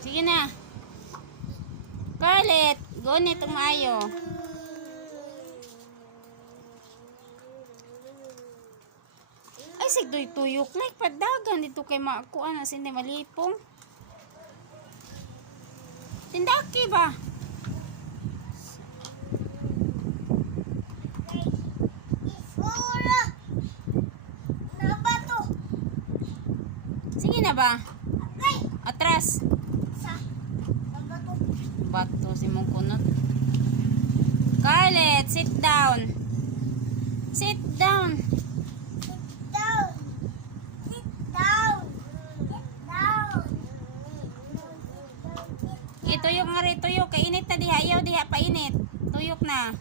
Sige na. Scarlett, gunit ang maayo. Ay, sigdoy tuyok. Like, padagan dito kay maakuan. As hindi malipong. Tindaki ba? Sige na ba? Atras. Bato si mong kunot. Scarlett, sit down. Sit down. Tuyok nga rin, tuyok. Kainit na diha. Ayaw diha, painit. Tuyok na.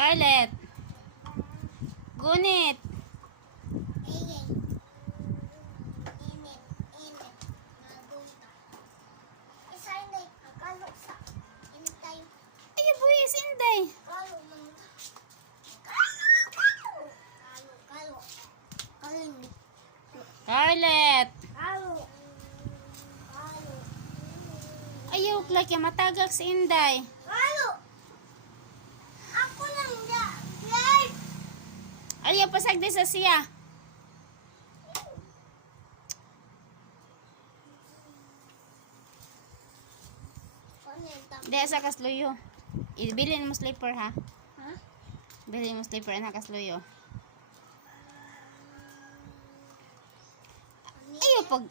Scarlett. Gunit. Ay, buwis, inday. Scarlett. Ayaw, like, matagak si inday. Ayaw, pasag din sa siya. Dahil sa kasluyo. Ibilin mo slipper, ha? Bilhin mo slipper na kasluyo. Ayaw, pag...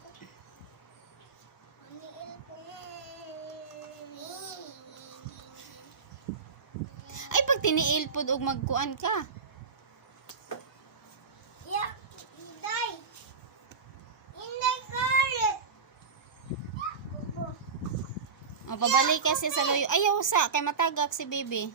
Ay, pag tiniil po og magkuan ka. O, babalik kasi sa luyo. Ayaw sa, kay matagak si baby.